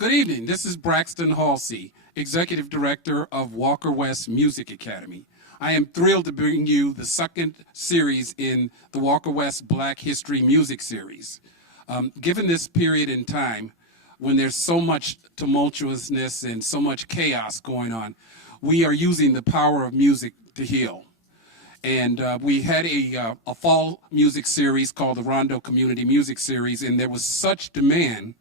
Good evening. This is Braxton Halsey, Executive Director of Walker West Music Academy. I am thrilled to bring you the second series in the Walker West Black History Music Series. Given this period in time, when there's so much tumultuousness and so much chaos going on, we are using the power of music to heal. And we had a fall music series called the Rondo Community Music Series, and there was such demand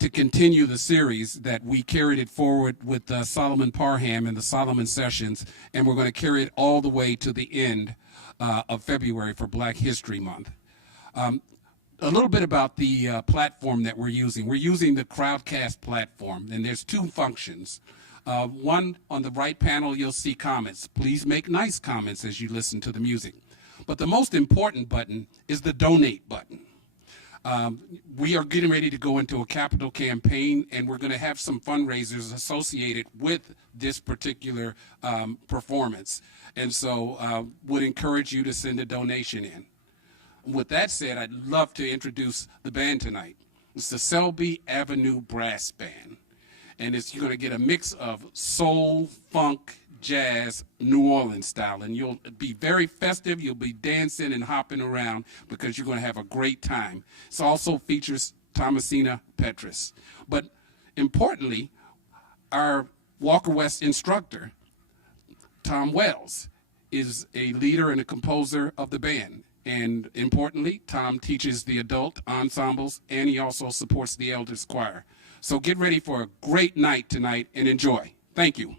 to continue the series that we carried it forward with Solomon Parham and the Solomon Sessions, and we're going to carry it all the way to the end of February for Black History Month. A little bit about the platform that we're using. We're using the Crowdcast platform, and there's two functions. One, on the right panel, you'll see comments. Please make nice comments as you listen to the music. But the most important button is the donate button. We are getting ready to go into a capital campaign, and we're going to have some fundraisers associated with this particular performance. And so would encourage you to send a donation in. With that said, I'd love to introduce the band tonight. It's the Selby Avenue Brass Band. And you're going to get a mix of soul, funk, jazz, New Orleans style. And you'll be very festive. You'll be dancing and hopping around because you're going to have a great time. It also features Thomasina, Petrus. But importantly, our Walker West instructor, Tom Wells, is a leader and a composer of the band. And importantly, Tom teaches the adult ensembles, and he also supports the elders choir. So get ready for a great night tonight and enjoy. Thank you.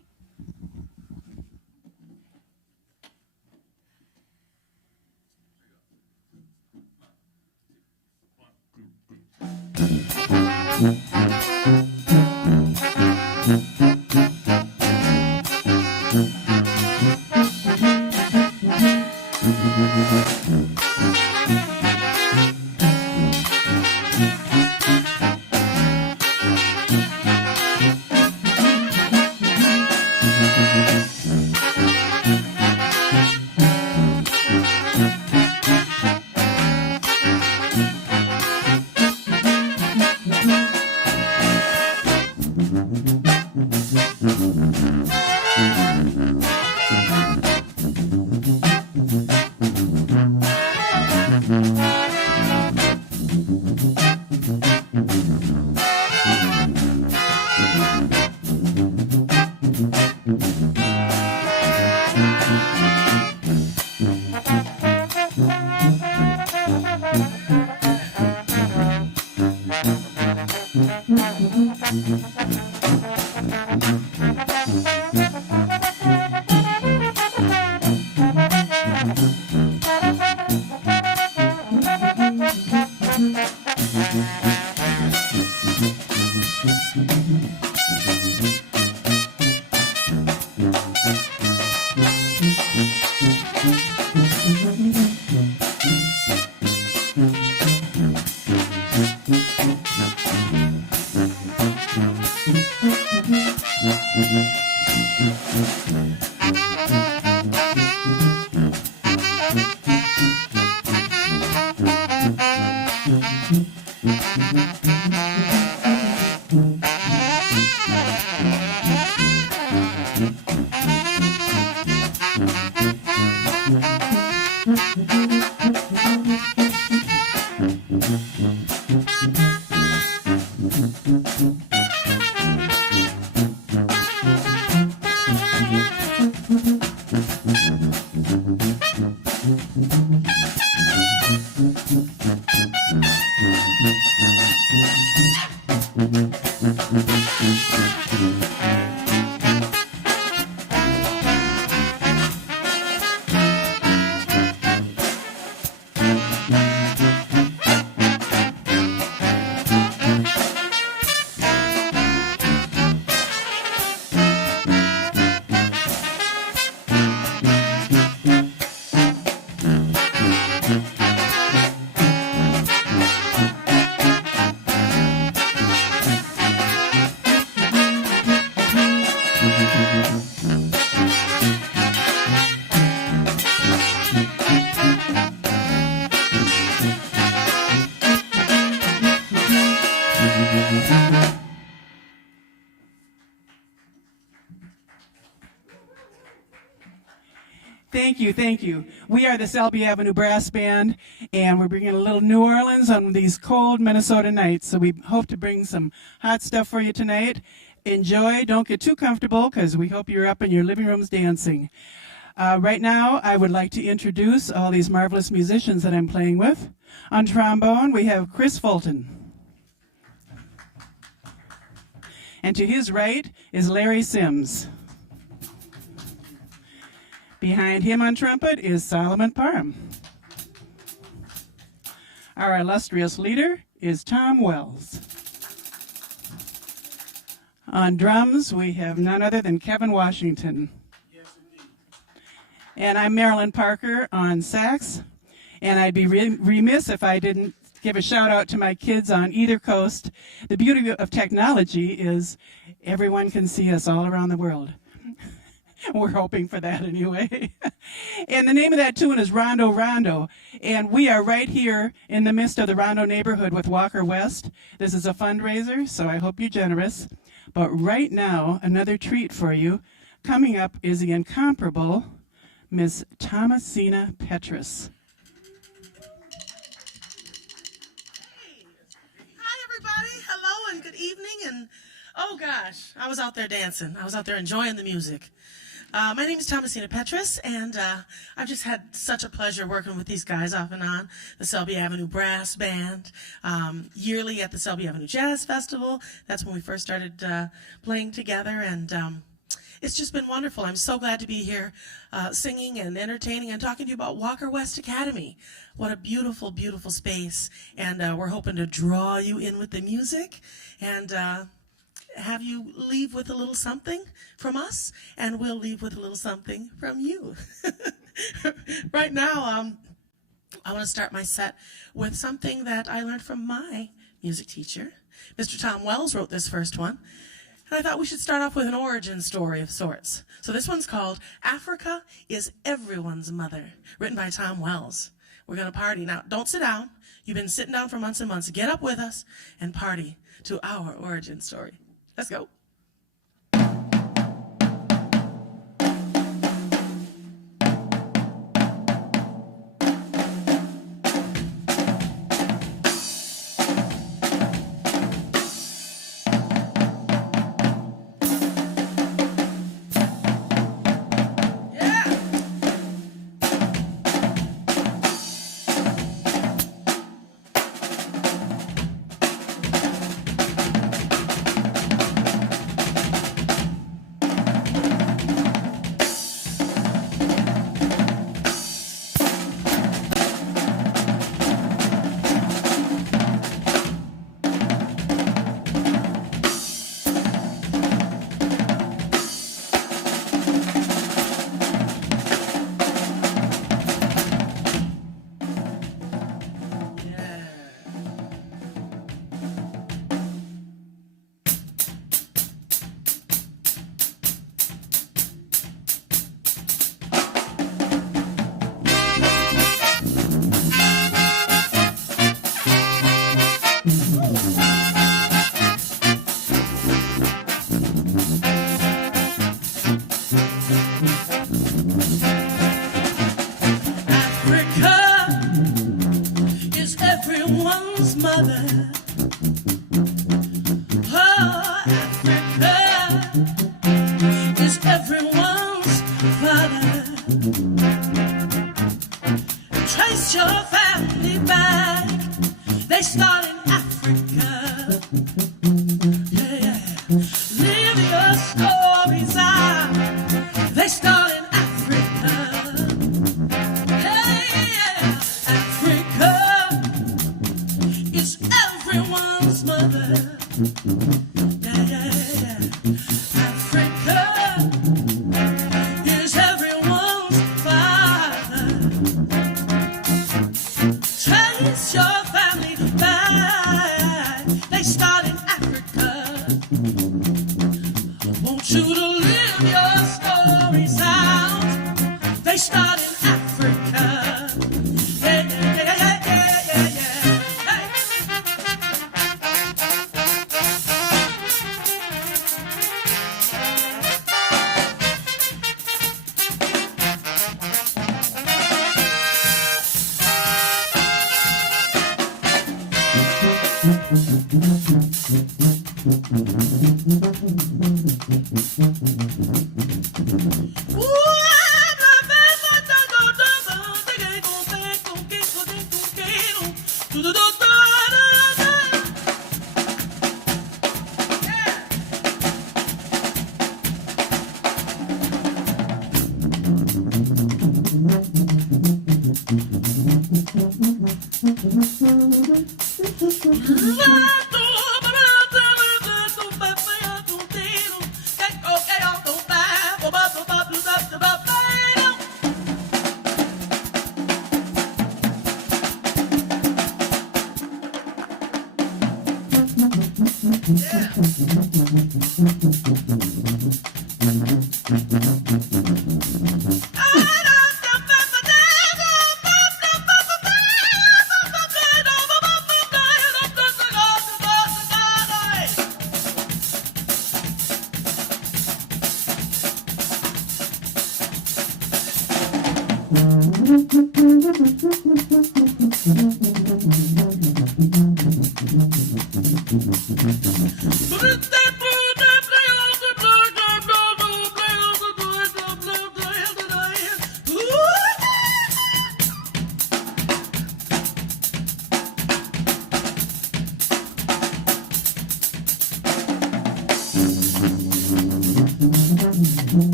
Thank you, thank you. We are the Selby Avenue Brass Band, and we're bringing a little New Orleans on these cold Minnesota nights. So we hope to bring some hot stuff for you tonight. Enjoy. Don't get too comfortable, because we hope you're up in your living rooms dancing. Right now, I would like to introduce all these marvelous musicians that I'm playing with. On trombone, we have Chris Fulton. And to his right is Larry Sims. Behind him on trumpet is Solomon Parham. Our illustrious leader is Tom Wells. On drums, we have none other than Kevin Washington. Yes, indeed. And I'm Marilyn Parker on sax. And I'd be remiss if I didn't give a shout out to my kids on either coast. The beauty of technology is everyone can see us all around the world. We're hoping for that anyway. And the name of that tune is Rondo Rondo. And we are right here in the midst of the Rondo neighborhood with Walker West. This is a fundraiser, so I hope you're generous. But right now, another treat for you. Coming up is the incomparable Miss Thomasina Petrus. Hi, everybody. Hello and good evening. And oh gosh, I was out there dancing. I was out there enjoying the music. My name is Thomasina Petrus, and I've just had such a pleasure working with these guys off and on, the Selby Avenue Brass Band, yearly at the Selby Avenue Jazz Festival. That's when we first started playing together, and it's just been wonderful. I'm so glad to be here singing and entertaining and talking to you about Walker West Academy. What a beautiful, beautiful space, and we're hoping to draw you in with the music and have you leave with a little something from us, and we'll leave with a little something from you. Right now, I want to start my set with something that I learned from my music teacher. Mr. Tom Wells wrote this first one, and I thought we should start off with an origin story of sorts. So this one's called Africa is Everyone's Mother, written by Tom Wells. We're going to party. Now, don't sit down. You've been sitting down for months and months. Get up with us and party to our origin story. Let's go. Mother, oh, Africa is everyone's father. Trace your family back, they start in Africa. Yeah, live your stories out, they start in Africa. Hey, Africa is everyone's mother. Yeah, yeah, yeah. Africa is everyone's father. Trace your family back.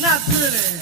Not pretty.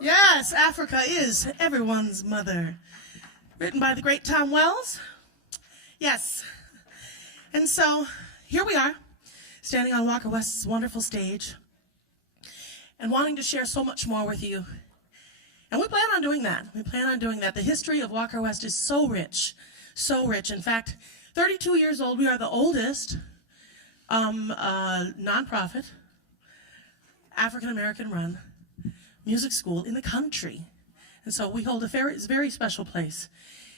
Yes, Africa is everyone's mother. Written by the great Tom Wells. Yes. And so here we are, standing on Walker West's wonderful stage and wanting to share so much more with you. And we plan on doing that. We plan on doing that. The history of Walker West is so rich, so rich. In fact, 32 years old, we are the oldest nonprofit, African-American run music school in the country. And so we hold a very special place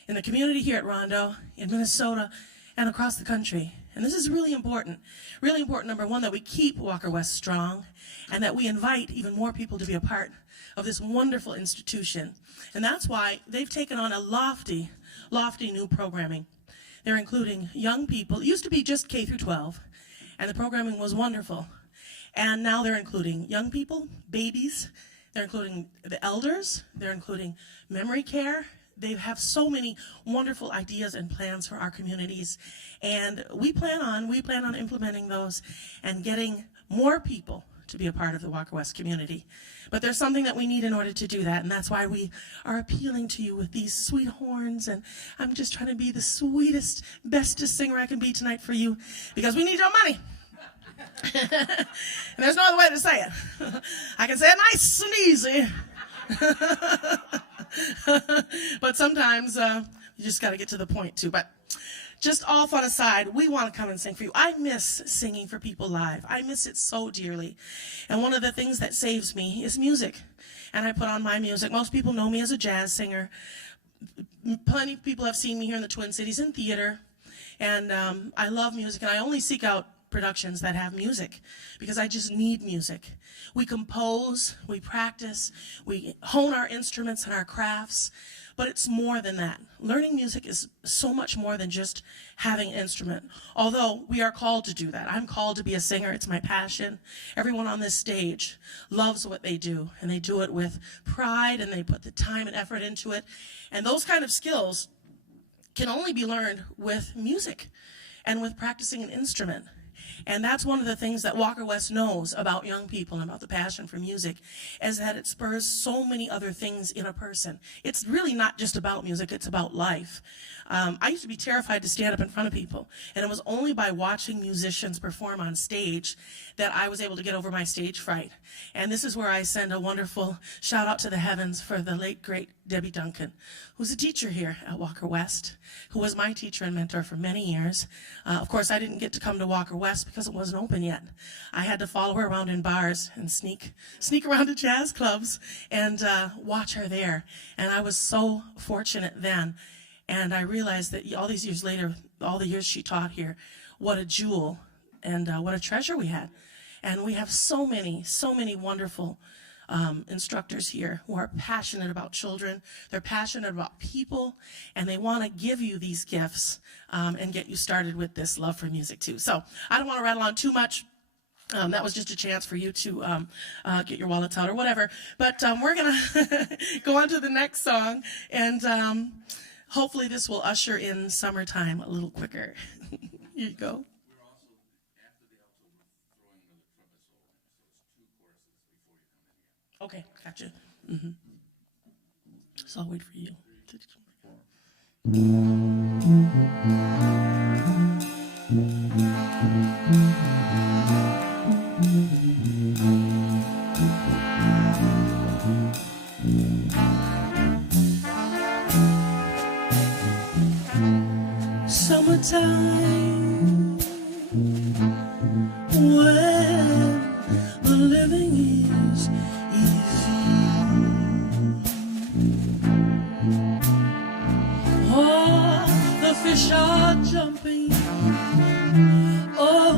in the community here at Rondo, in Minnesota, and across the country. And this is really important. Really important, number one, that we keep Walker West strong and that we invite even more people to be a part of this wonderful institution. And that's why they've taken on a lofty new programming. They're including young people. It used to be just K through 12, and the programming was wonderful. And now they're including young people, babies, they're including the elders, they're including memory care. They have so many wonderful ideas and plans for our communities. And we plan on implementing those and getting more people to be a part of the Walker West community. But there's something that we need in order to do that, and that's why we are appealing to you with these sweet horns, and I'm just trying to be the sweetest, bestest singer I can be tonight for you, because we need your money. And there's no other way to say it. I can say it nice and easy. But sometimes you just got to get to the point too. But just all fun aside, we want to come and sing for you. I miss singing for people live. I miss it so dearly. And one of the things that saves me is music. And I put on my music. Most people know me as a jazz singer. Plenty of people have seen me here in the Twin Cities in theater. And I love music, and I only seek out productions that have music because I just need music. We compose, we practice, we hone our instruments and our crafts, but it's more than that. Learning music is so much more than just having an instrument, although we are called to do that. I'm called to be a singer. It's my passion. Everyone on this stage loves what they do, and they do it with pride, and they put the time and effort into it. And those kind of skills can only be learned with music and with practicing an instrument. And that's one of the things that Walker West knows about young people and about the passion for music, is that it spurs so many other things in a person. It's really not just about music, it's about life. I used to be terrified to stand up in front of people, and it was only by watching musicians perform on stage that I was able to get over my stage fright. And this is where I send a wonderful shout out to the heavens for the late, great Debbie Duncan, who's a teacher here at Walker West, who was my teacher and mentor for many years. Of course, I didn't get to come to Walker West because it wasn't open yet. I had to follow her around in bars and sneak around to jazz clubs and watch her there. And I was so fortunate then. And I realized that all these years later, all the years she taught here, what a jewel and what a treasure we had. And we have so many wonderful instructors here who are passionate about children. They're passionate about people, and they want to give you these gifts and get you started with this love for music too. So I don't want to rattle on too much. That was just a chance for you to get your wallets out or whatever. But we're going to go on to the next song, and hopefully this will usher in summertime a little quicker. Here you go. Okay, gotcha. Mm-hmm. So I'll wait for you. Summertime, when the living is easy. Oh, the fish are jumping. Oh,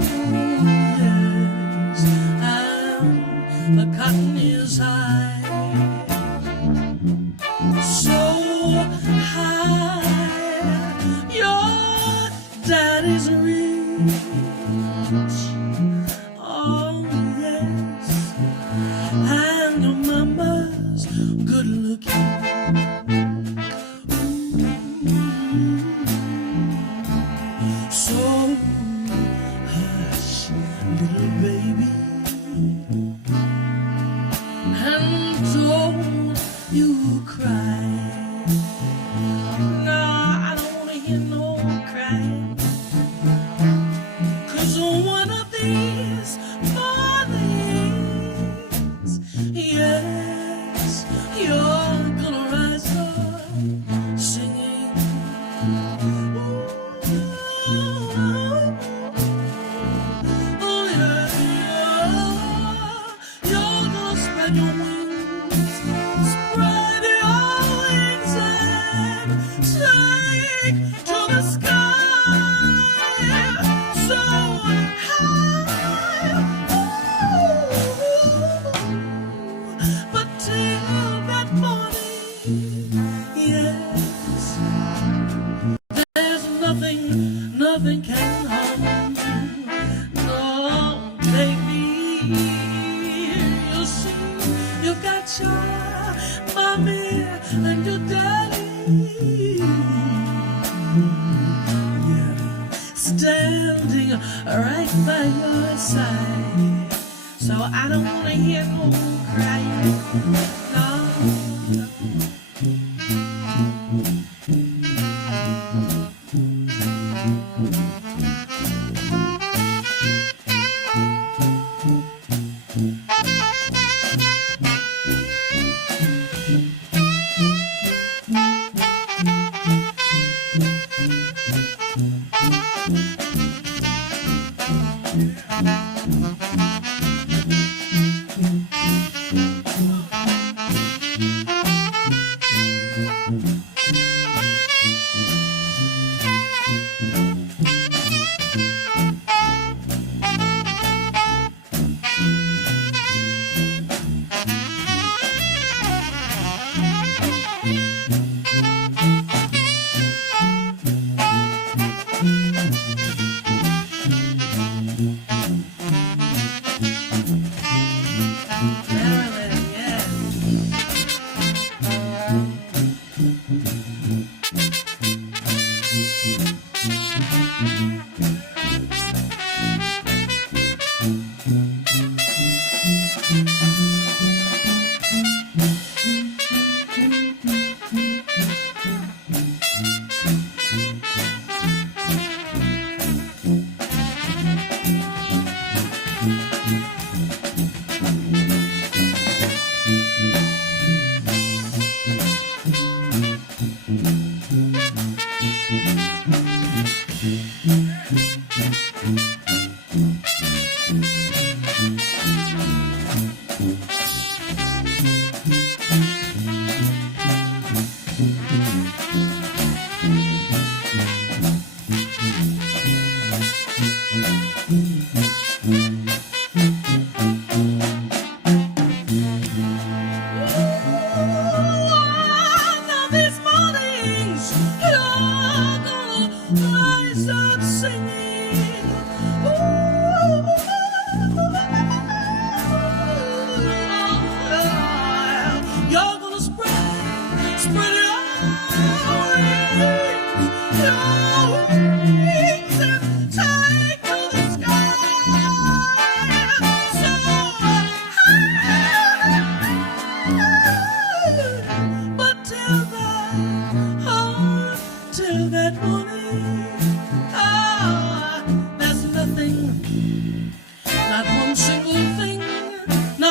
yes, and the cotton is high. So high, your daddy's rich. Oh, yes, and your mama's good looking. So hush, little baby, and don't you cry. No, I don't want to hear no crying, 'cause one of these mornings, yes, you're gonna rise up singing. Oh, yeah, yeah. You're gonna spread your wings, spread your wings and take to the sky so high. But till that morning, yes, there's nothing can harm you. No, baby, you see, you got your mommy and your daddy, yeah, standing right by your side. So I don't want to hear no crying. No.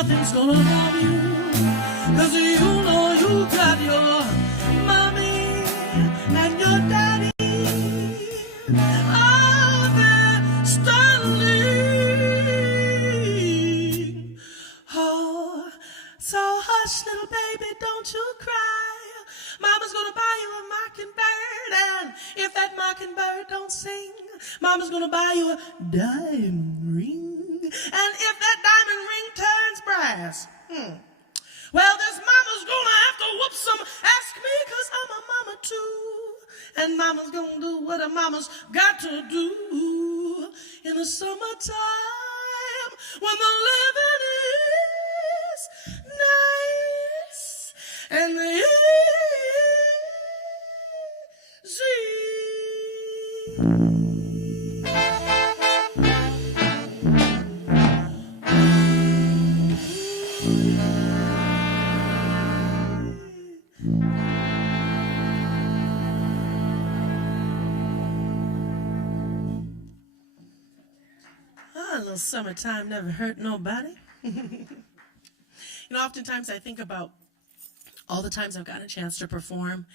nothing's gonna harm you, 'cause you know you got your mommy and your daddy. Oh, they're standing. Oh, so hush, little baby, don't you cry. Mama's gonna buy you a mockingbird, and if that mockingbird don't sing, Mama's gonna buy you a diamond ring. And if that diamond ring turns brass, well, this mama's gonna have to whoop some. Ask me, 'cause I'm a mama too. And mama's gonna do what a mama's got to do in the summertime when the living is nice and easy. A little summertime never hurt nobody. Oftentimes I think about all the times I've gotten a chance to perform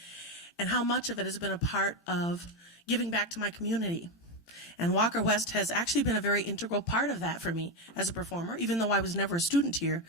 and how much of it has been a part of giving back to my community. And Walker West has actually been a very integral part of that for me as a performer, even though I was never a student here.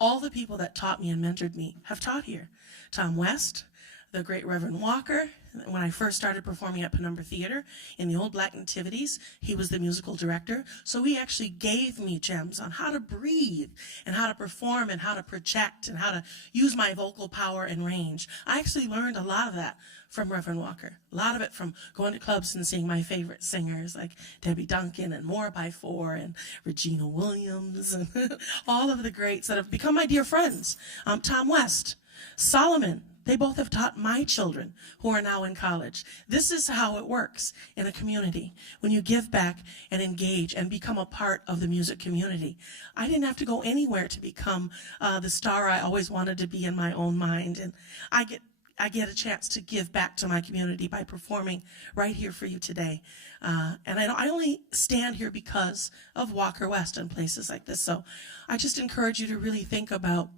All the people that taught me and mentored me have taught here. Tom West, the great Reverend Walker. When I first started performing at Penumbra Theater in the old Black Nativities, he was the musical director. So he actually gave me gems on how to breathe and how to perform and how to project and how to use my vocal power and range. I actually learned a lot of that from Reverend Walker. A lot of it from going to clubs and seeing my favorite singers like Debbie Duncan and More by Four and Regina Williams and all of the greats that have become my dear friends. Tom West, Solomon. They both have taught my children who are now in college. This is how it works in a community when you give back and engage and become a part of the music community. I didn't have to go anywhere to become the star I always wanted to be in my own mind. And I get a chance to give back to my community by performing right here for you today. And I only stand here because of Walker West and places like this. So I just encourage you to really think about,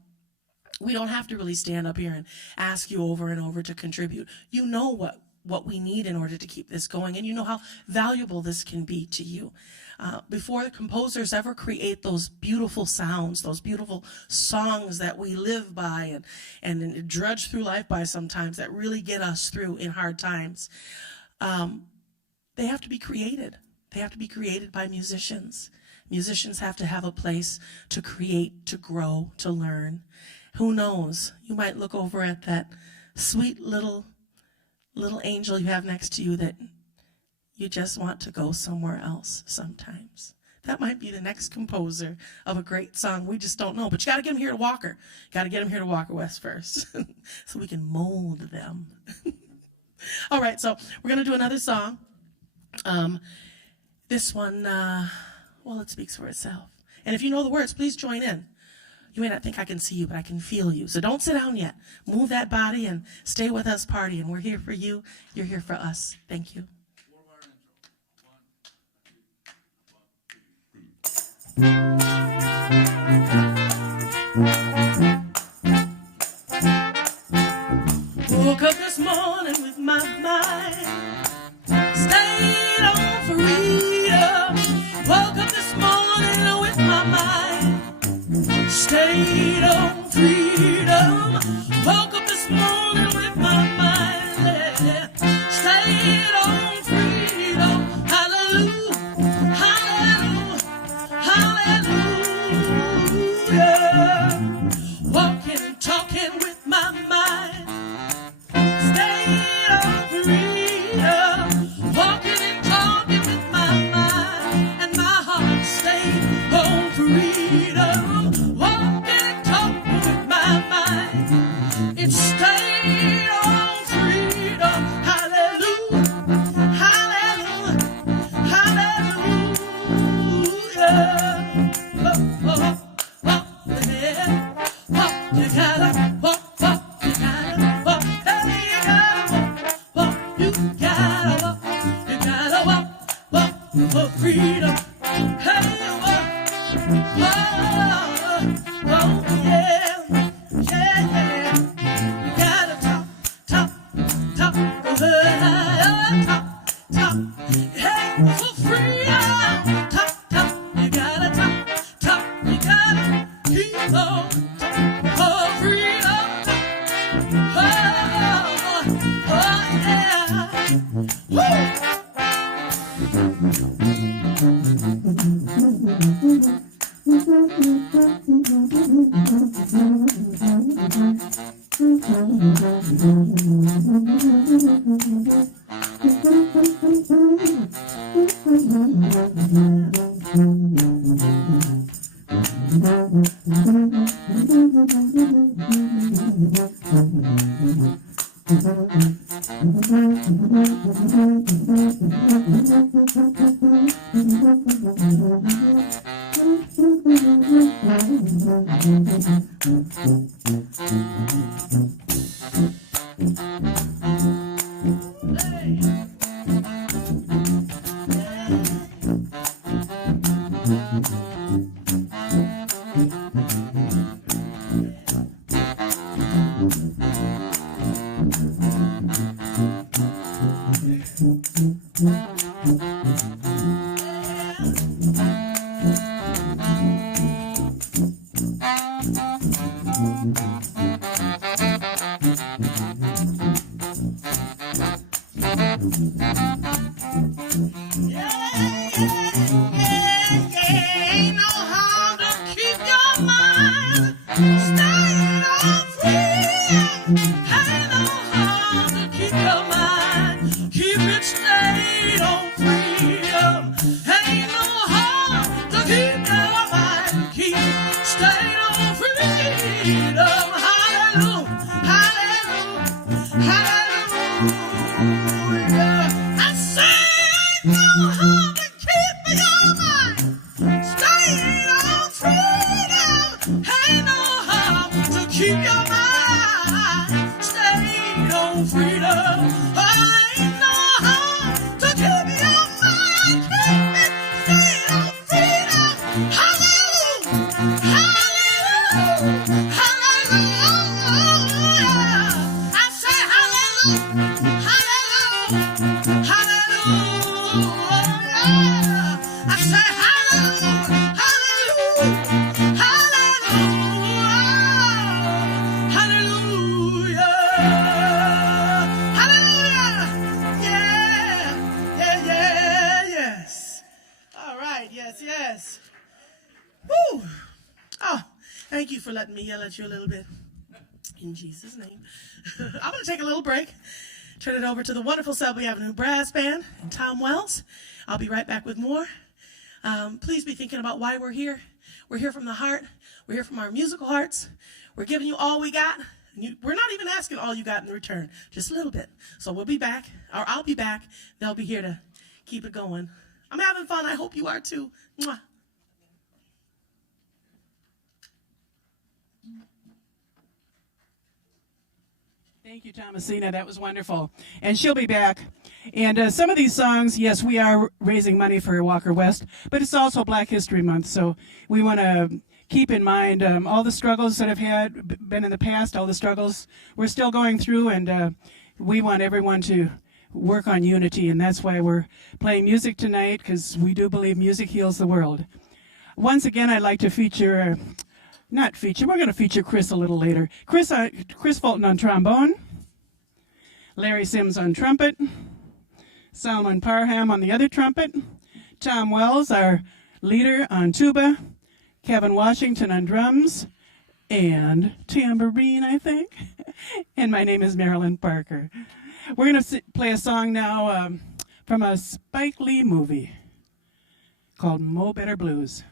we don't have to really stand up here and ask you over and over to contribute. You know what we need in order to keep this going, and you know how valuable this can be to you. Before the composers ever create those beautiful sounds, those beautiful songs that we live by and drudge through life by sometimes, that really get us through in hard times, they have to be created. They have to be created by musicians. Musicians have to have a place to create, to grow, to learn. Who knows? You might look over at that sweet little angel you have next to you that you just want to go somewhere else sometimes. That might be the next composer of a great song. We just don't know. But you got to get them here to Walker. Got to get them here to Walker West first so we can mold them. All right, so we're going to do another song. This one, well, it speaks for itself. And if you know the words, please join in. You may not think I can see you, but I can feel you. So don't sit down yet. Move that body and stay with us partying. We're here for you. You're here for us. Thank you. Woke up this morning with my mind stayed on freedom. Woke up this morning with my mind stayed on freedom. Woke up this morning with my mind stayed on freedom. Hallelujah, hallelujah, hallelujah. Walking and talking with my mind stayed on freedom. Walking and talking with my mind and my heart stayed on freedom. Walking and talking with my mind, it stayed on freedom. Hallelujah, hallelujah, hallelujah. Walk, yeah. Walk, you gotta walk, you gotta walk. Hey, you gotta walk, you gotta walk for freedom. Hey, walk, Thank you for letting me yell at you a little bit. In Jesus' name. I'm going to take a little break. Turn it over to the wonderful Selby Avenue Brass Band and Tom Wells. I'll be right back with more. Please be thinking about why we're here. We're here from the heart. We're here from our musical hearts. We're giving you all we got. We're not even asking all you got in return. Just a little bit. So we'll be back, or I'll be back. They'll be here to keep it going. I'm having fun. I hope you are too. Mwah. Thank you, Thomasina. That was wonderful. And she'll be back. And some of these songs, yes, we are raising money for Walker West, but it's also Black History Month, so we want to keep in mind all the struggles that have been in the past, all the struggles we're still going through, and we want everyone to work on unity, and that's why we're playing music tonight, because we do believe music heals the world. Once again, I'd like to feature... we're going to feature Chris a little later. Chris Fulton on trombone, Larry Sims on trumpet, Salman Parham on the other trumpet, Tom Wells, our leader, on tuba, Kevin Washington on drums, and tambourine, I think. And my name is Marilyn Parker. We're going to play a song now from a Spike Lee movie called Mo Better Blues.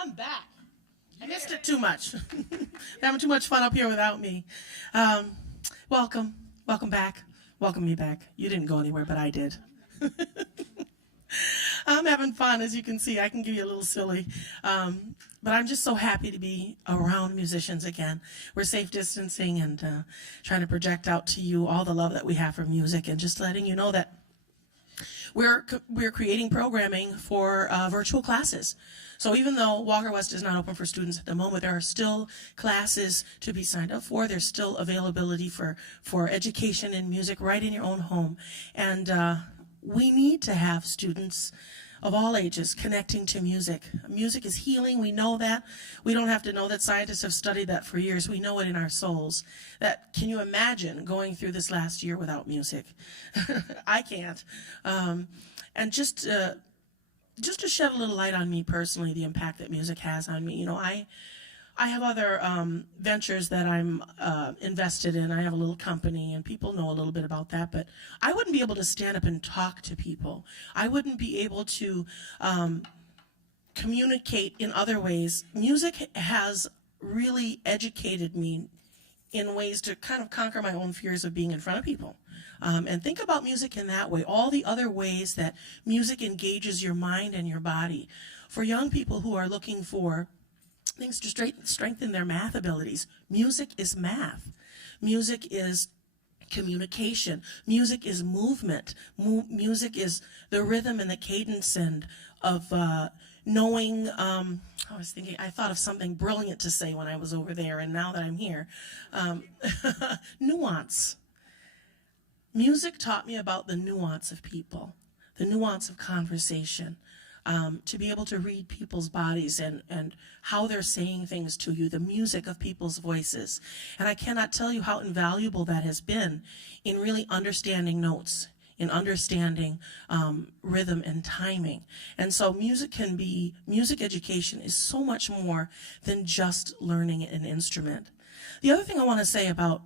I'm back. I missed it too much. Having too much fun up here without me. Welcome back. Welcome me back. You didn't go anywhere, but I did. I'm having fun, as you can see. I can give you a little silly. But I'm just so happy to be around musicians again. We're safe distancing and trying to project out to you all the love that we have for music, and just letting you know that we're creating programming for virtual classes. So even though Walker West is not open for students at the moment, there are still classes to be signed up for. There's still availability for education in music right in your own home. And we need to have students of all ages connecting to music. Music is healing. We know that. We don't have to know that. Scientists have studied that for years. We know it in our souls. Can you imagine going through this last year without music? I can't. And just to shed a little light on me personally, the impact that music has on me. You know, I have other ventures that I'm invested in. I have a little company, and people know a little bit about that, but I wouldn't be able to stand up and talk to people. I wouldn't be able to communicate in other ways. Music has really educated me in ways to kind of conquer my own fears of being in front of people. And think about music in that way, all the other ways that music engages your mind and your body. For young people who are looking for things to strengthen their math abilities, music is math. Music is communication. Music is movement. Music is the rhythm and the cadence and of knowing. I thought of something brilliant to say when I was over there, and now that I'm here, nuance. Music taught me about the nuance of people, the nuance of conversation. To be able to read people's bodies and how they're saying things to you, the music of people's voices. And I cannot tell you how invaluable that has been in really understanding notes, in understanding rhythm and timing. And so music education is so much more than just learning an instrument. The other thing I want to say about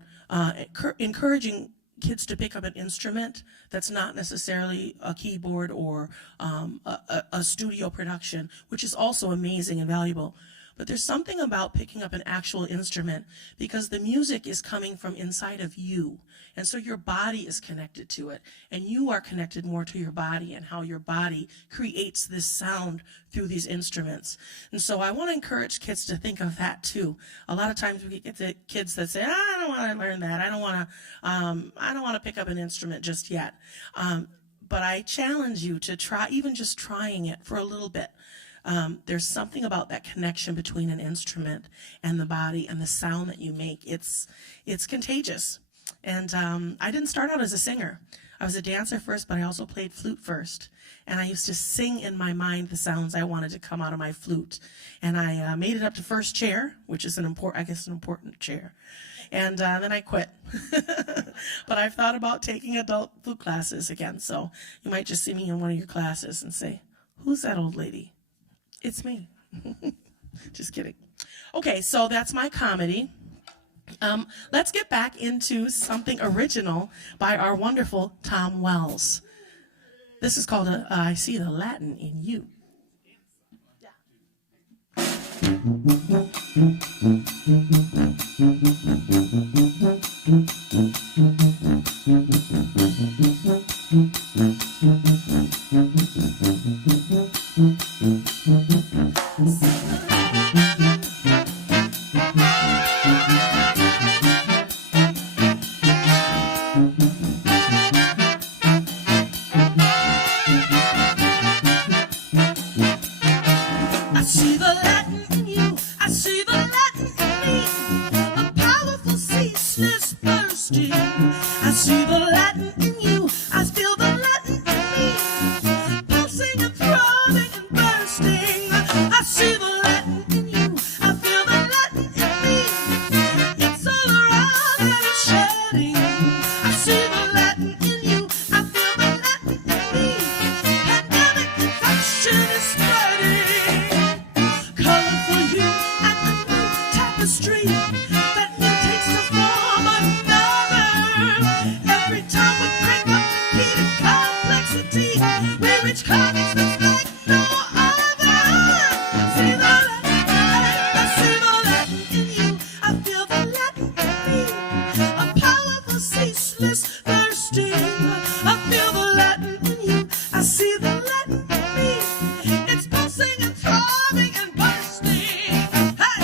encouraging kids to pick up an instrument that's not necessarily a keyboard or a studio production, which is also amazing and valuable. But there's something about picking up an actual instrument, because the music is coming from inside of you. And so your body is connected to it, and you are connected more to your body and how your body creates this sound through these instruments. And so I want to encourage kids to think of that too. A lot of times we get the kids that say, I don't want to learn that. I don't want to pick up an instrument just yet. But I challenge you to try, even just trying it for a little bit. There's something about that connection between an instrument and the body and the sound that you make. It's contagious. And I didn't start out as a singer. I was a dancer first, but I also played flute first. And I used to sing in my mind the sounds I wanted to come out of my flute. And I made it up to first chair, which is an important chair. And then I quit. But I've thought about taking adult flute classes again. So you might just see me in one of your classes and say, "Who's that old lady?" It's me. Just kidding. Okay, so that's my comedy. Let's get back into something original by our wonderful Tom Wells. This is called I See the Latin in You. I see the Latin in you, I see the Latin in me, a powerful ceaseless thirsting. I see the Latin in you, I feel the Latin in me, pulsing and throbbing and bursting. I see the Latin in you, I feel the Latin in me, it's all around and it's shedding. I see the Latin in you, I feel the Latin in me, pandemic infection is spreading. Colorful hue and a new tapestry that mutates to form another. Every time we break up repeated complexity, we reach comics that's like no other. See the Latin, I see the Latin in you, I feel the Latin in me, a powerful ceaseless thirsting. I feel the Latin in you, I see the Latin in me, it's pulsing and throbbing and bursting. Hey!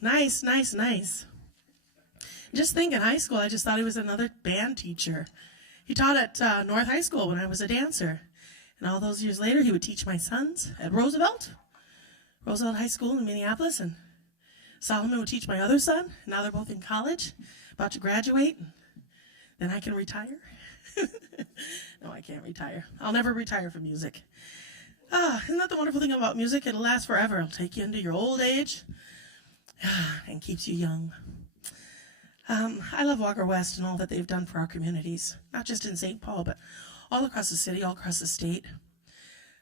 Nice, nice, nice. Just think, in high school, I just thought he was another band teacher. He taught at North High School when I was a dancer. And all those years later, he would teach my sons at Roosevelt High School in Minneapolis. And Solomon would teach my other son. Now they're both in college, about to graduate. Then I can retire. No, I can't retire. I'll never retire from music. Isn't that the wonderful thing about music? It'll last forever. It'll take you into your old age and keeps you young. I love Walker West and all that they've done for our communities, not just in St. Paul, but all across the city, all across the state.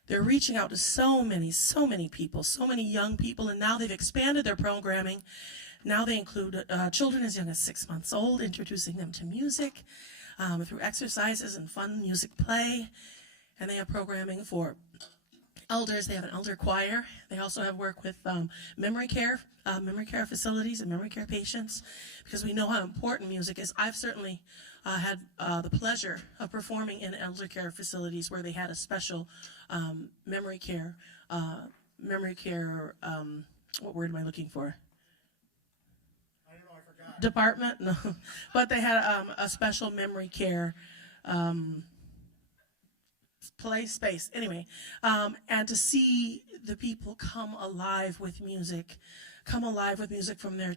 They're reaching out to so many people, so many young people, and now they've expanded their programming. Now they include children as young as 6 months old, introducing them to music through exercises and fun music play. And they have programming for elders. They have an elder choir. They also have work with memory care facilities and memory care patients, because we know how important music is. I've certainly had the pleasure of performing in elder care facilities where they had a special memory care, what word am I looking for? I don't know, I forgot. Department? No. But they had a special memory care space. Anyway, and to see the people come alive with music from their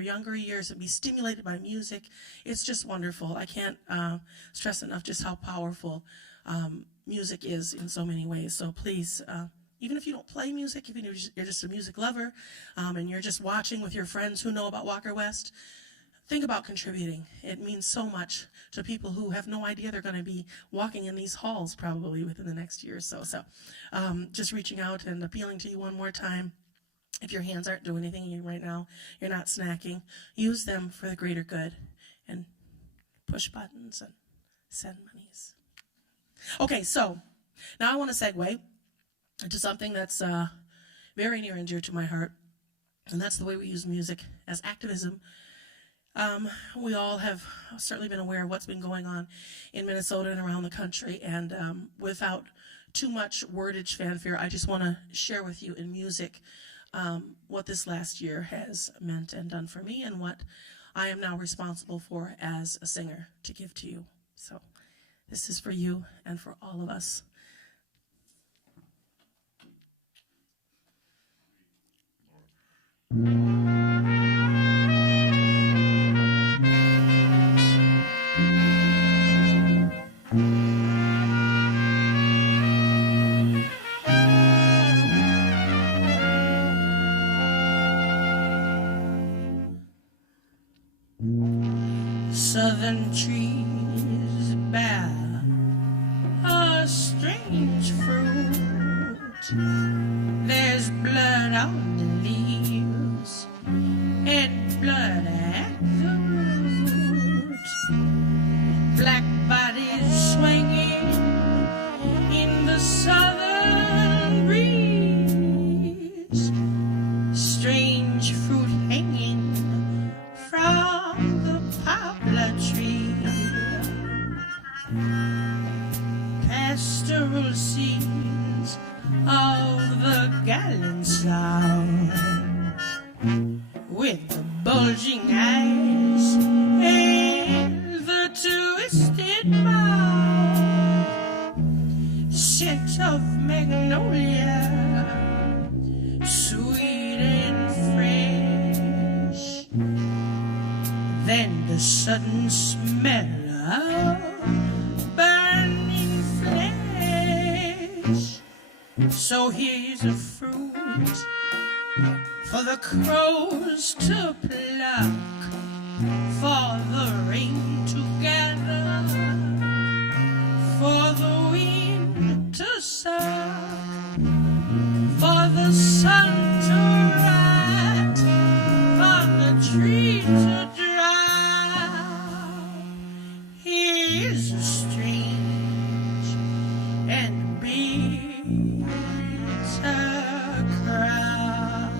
younger years and be stimulated by music, it's just wonderful. I can't stress enough just how powerful music is in so many ways. So please, even if you don't play music, even if you're just a music lover, and you're just watching with your friends who know about Walker West, think about contributing. It means so much to people who have no idea they're going to be walking in these halls probably within the next year or so. So just reaching out and appealing to you one more time. If your hands aren't doing anything right now, you're not snacking, use them for the greater good and push buttons and send monies. Okay, so now I want to segue into something that's very near and dear to my heart, and that's the way we use music as activism. We all have certainly been aware of what's been going on in Minnesota and around the country, and without too much wordage fanfare, I just want to share with you in music what this last year has meant and done for me, and what I am now responsible for as a singer to give to you. So this is for you and for all of us. Southern trees bear a strange fruit. There's blood on the leaves and blood at the root. Black bodies swinging in the southern breeze. Strange fruit hanging from the poplar tree. Pastoral scenes of the gallant South, with the bulging eyes and the twisted mouth. Scent of magnolia, sweet and fresh. Then the sudden smell of burning flesh. So here's a fruit for the crows to pluck, for the rain to gather, for the wind to suck, for the sun to rise, for the tree to dry. Here's a strange and bitter crop.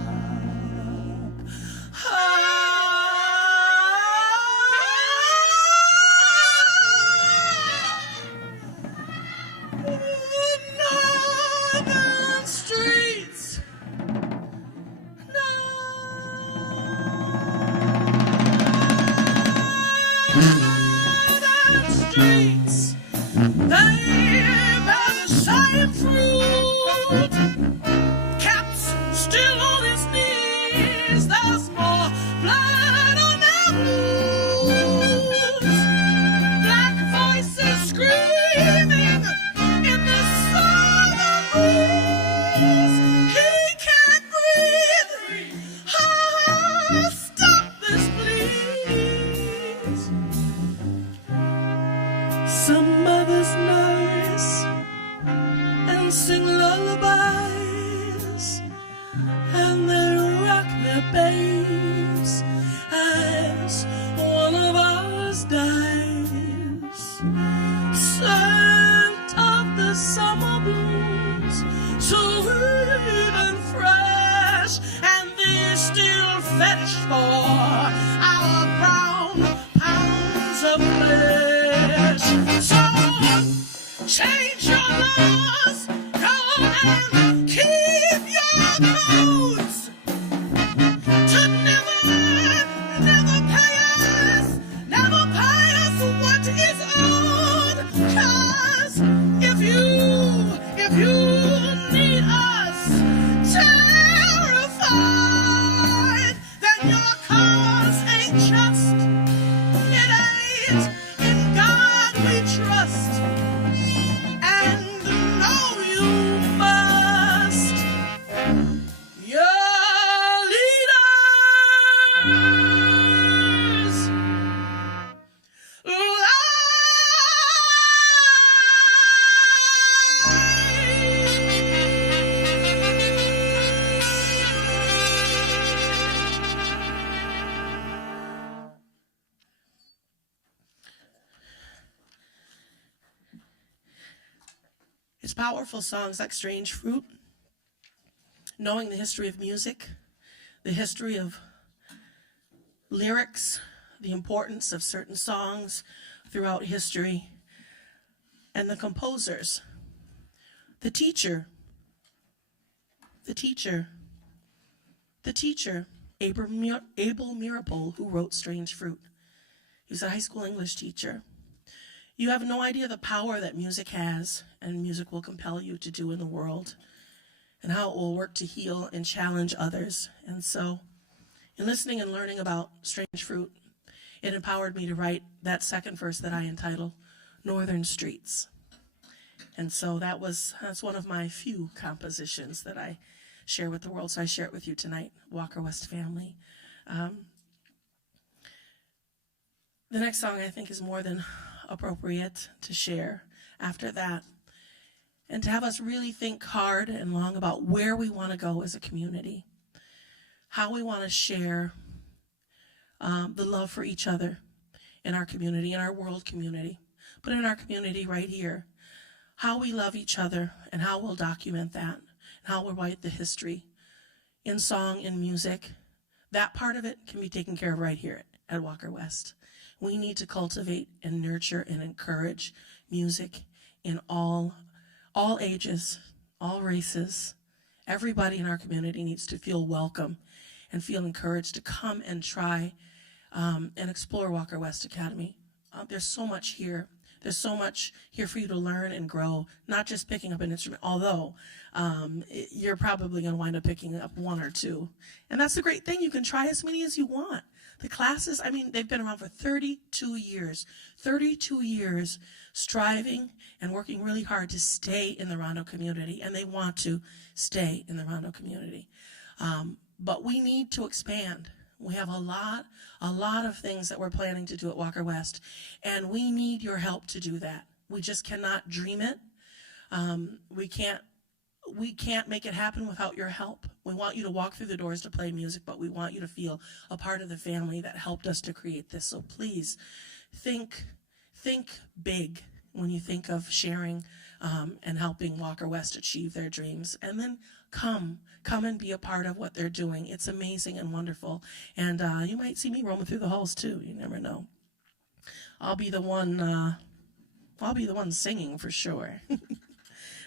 Some mothers nurse and sing lullabies, and they rock their babes as one of ours dies. Scent of the summer blues, sweet and fresh, and they still fetch for our brown pounds of flesh. So change your laws, go and keep your codes to never pay us what is owed. 'Cause if you need us terrified, then your cause ain't just. It ain't in God we trust. And know you must. Your leaders It's powerful songs like Strange Fruit, knowing the history of music, the history of lyrics, the importance of certain songs throughout history, and the composers, the teacher, Abel Mirapole, who wrote Strange Fruit. He was a high school English teacher. You have no idea the power that music has and music will compel you to do in the world, and how it will work to heal and challenge others. And so, in listening and learning about Strange Fruit, it empowered me to write that second verse that I entitled Northern Streets. And so that's one of my few compositions that I share with the world, so I share it with you tonight, Walker West family. The next song I think is more than appropriate to share after that, and to have us really think hard and long about where we want to go as a community, how we want to share the love for each other in our community, in our world community, but in our community right here, how we love each other and how we'll document that, and how we'll write the history in song, in music. That part of it can be taken care of right here at Walker West. We need to cultivate and nurture and encourage music in all ages, all races. Everybody in our community needs to feel welcome and feel encouraged to come and try and explore Walker West Academy. There's so much here. There's so much here for you to learn and grow, not just picking up an instrument, although you're probably going to wind up picking up one or two. And that's the great thing. You can try as many as you want. The classes, I mean, they've been around for 32 years. 32 years striving and working really hard to stay in the Rondo community, and they want to stay in the Rondo community. But we need to expand. We have a lot of things that we're planning to do at Walker West, and we need your help to do that. We just cannot dream it. We can't make it happen without your help. We want you to walk through the doors to play music, but we want you to feel a part of the family that helped us to create this. So please think big when you think of sharing and helping Walker West achieve their dreams. And then come and be a part of what they're doing. It's amazing and wonderful. And you might see me roaming through the halls too. You never know. I'll be the one singing for sure.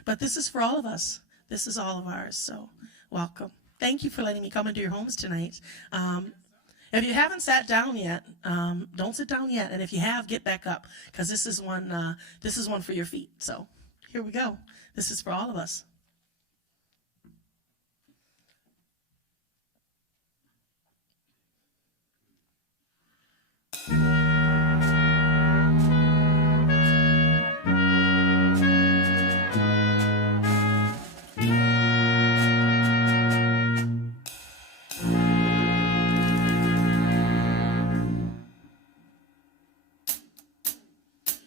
But this is for all of us. This is all of ours, so welcome. Thank you for letting me come into your homes tonight. If you haven't sat down yet, don't sit down yet. And if you have, get back up, because this is one for your feet. So here we go. This is for all of us.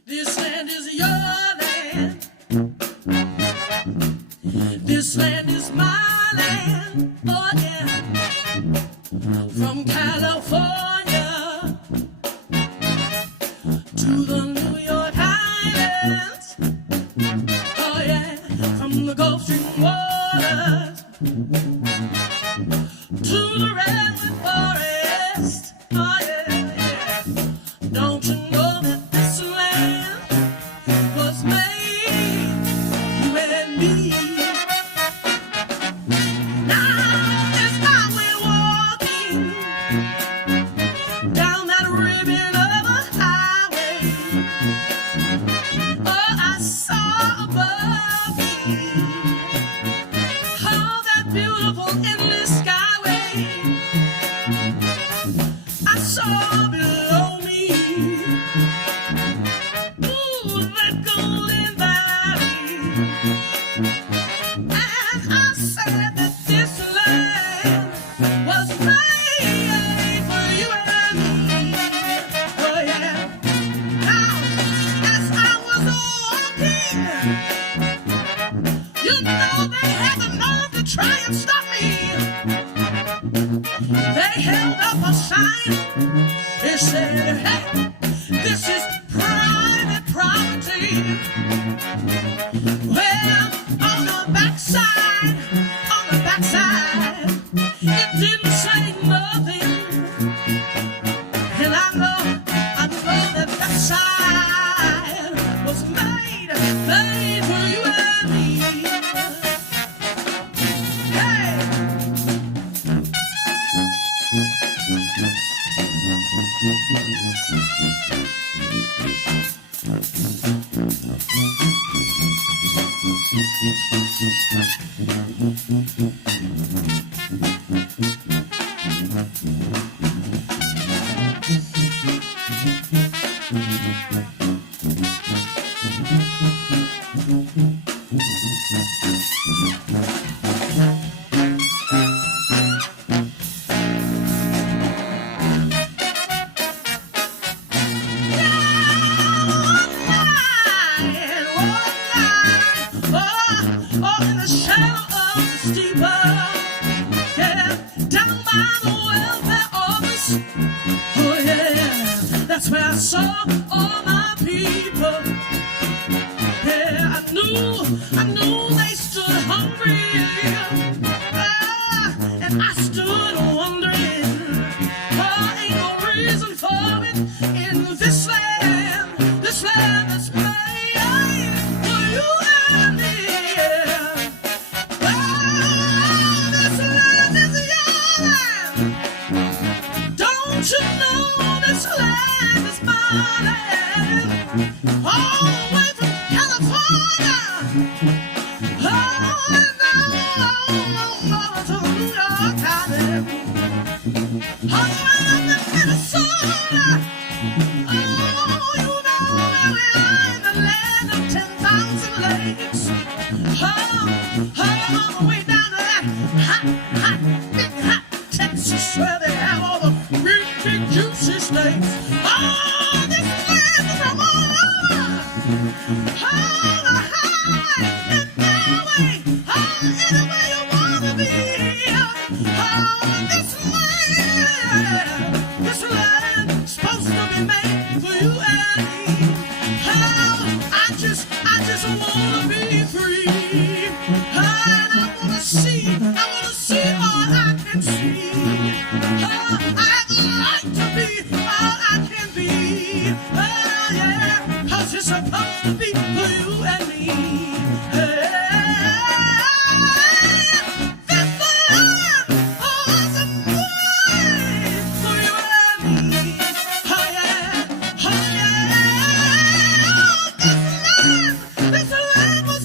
This land is your land. This land is my land. Oh yeah. From California to the New York Islands. Oh yeah. From the Gulf Stream waters to the redwood forest. Oh yeah, yeah. Don't you know that this land was made for you and me? Now as I went walking down that ribbon of a highway, oh, I saw above me all that beautiful endless skyway. I saw below me, ooh, that golden valley. And I said that this land was made for you and me. Oh yeah. Now, as I was walking, you know they had the nerve to try and stop me. They held up a sign. It said, hey, this is private property. Well, on the backside, it didn't say nothing. And I know that that side was made for you and me. Hey. Oh, in the shadow of the steeple, yeah, down by the welfare office. Oh yeah, that's where I saw all my people. Yeah, I knew they stood hungry. And I stood wondering, ain't no reason for it in this land that's made for you and me. This land is your land. Don't you know this land is my land? All the way from California. To New York Island. All the way up to Minnesota. Oh, you know where we are in the land of 10,000 lakes. All the way down to that big hot Texas where they have all the big juicy steaks. Oh, this land is from all over. All the high and byway. Anywhere you wanna be. This land's supposed to be made for you and me. I just wanna be free. And I wanna see all I can see. I have the right to be all I can be. Yeah, 'cause it's supposed to be for you and me. This land was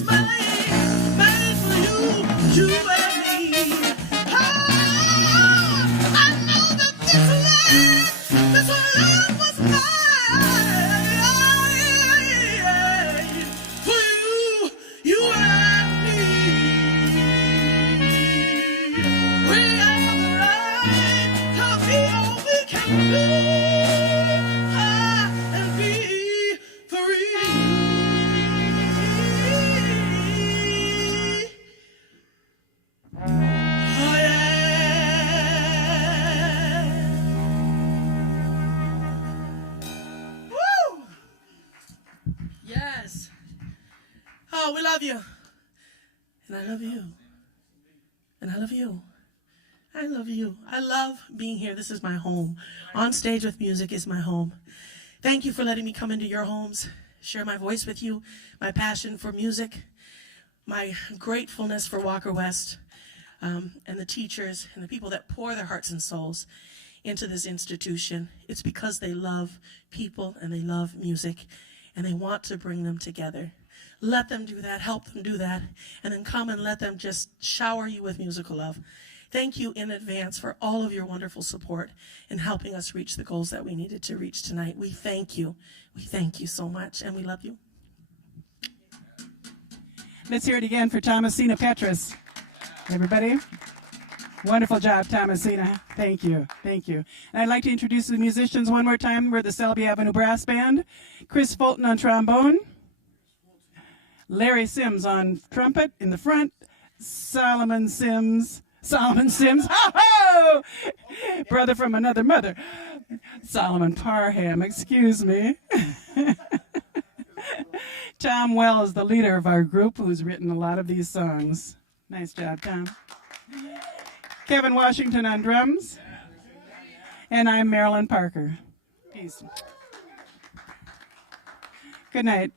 Oh, we love you. And I love you. And I love you. I love you. I love being here. This is my home. On stage with music is my home. Thank you for letting me come into your homes, share my voice with you, my passion for music, my gratefulness for Walker West, and the teachers and the people that pour their hearts and souls into this institution. It's because they love people and they love music and they want to bring them together. Let them do that, help them do that, and then come and let them just shower you with musical love. Thank you in advance for all of your wonderful support in helping us reach the goals that we needed to reach tonight. We thank you. We thank you so much, and we love you. Let's hear it again for Thomasina Petrus. Everybody? Wonderful job, Thomasina. Thank you. Thank you. And I'd like to introduce the musicians one more time. We're the Selby Avenue Brass Band. Chris Fulton on trombone. Larry Sims on trumpet in the front. Solomon Sims. Ho-ho! Brother from another mother. Solomon Parham, excuse me. Tom Wells, the leader of our group, who's written a lot of these songs. Nice job, Tom. Kevin Washington on drums. And I'm Marilyn Parker. Peace. Good night.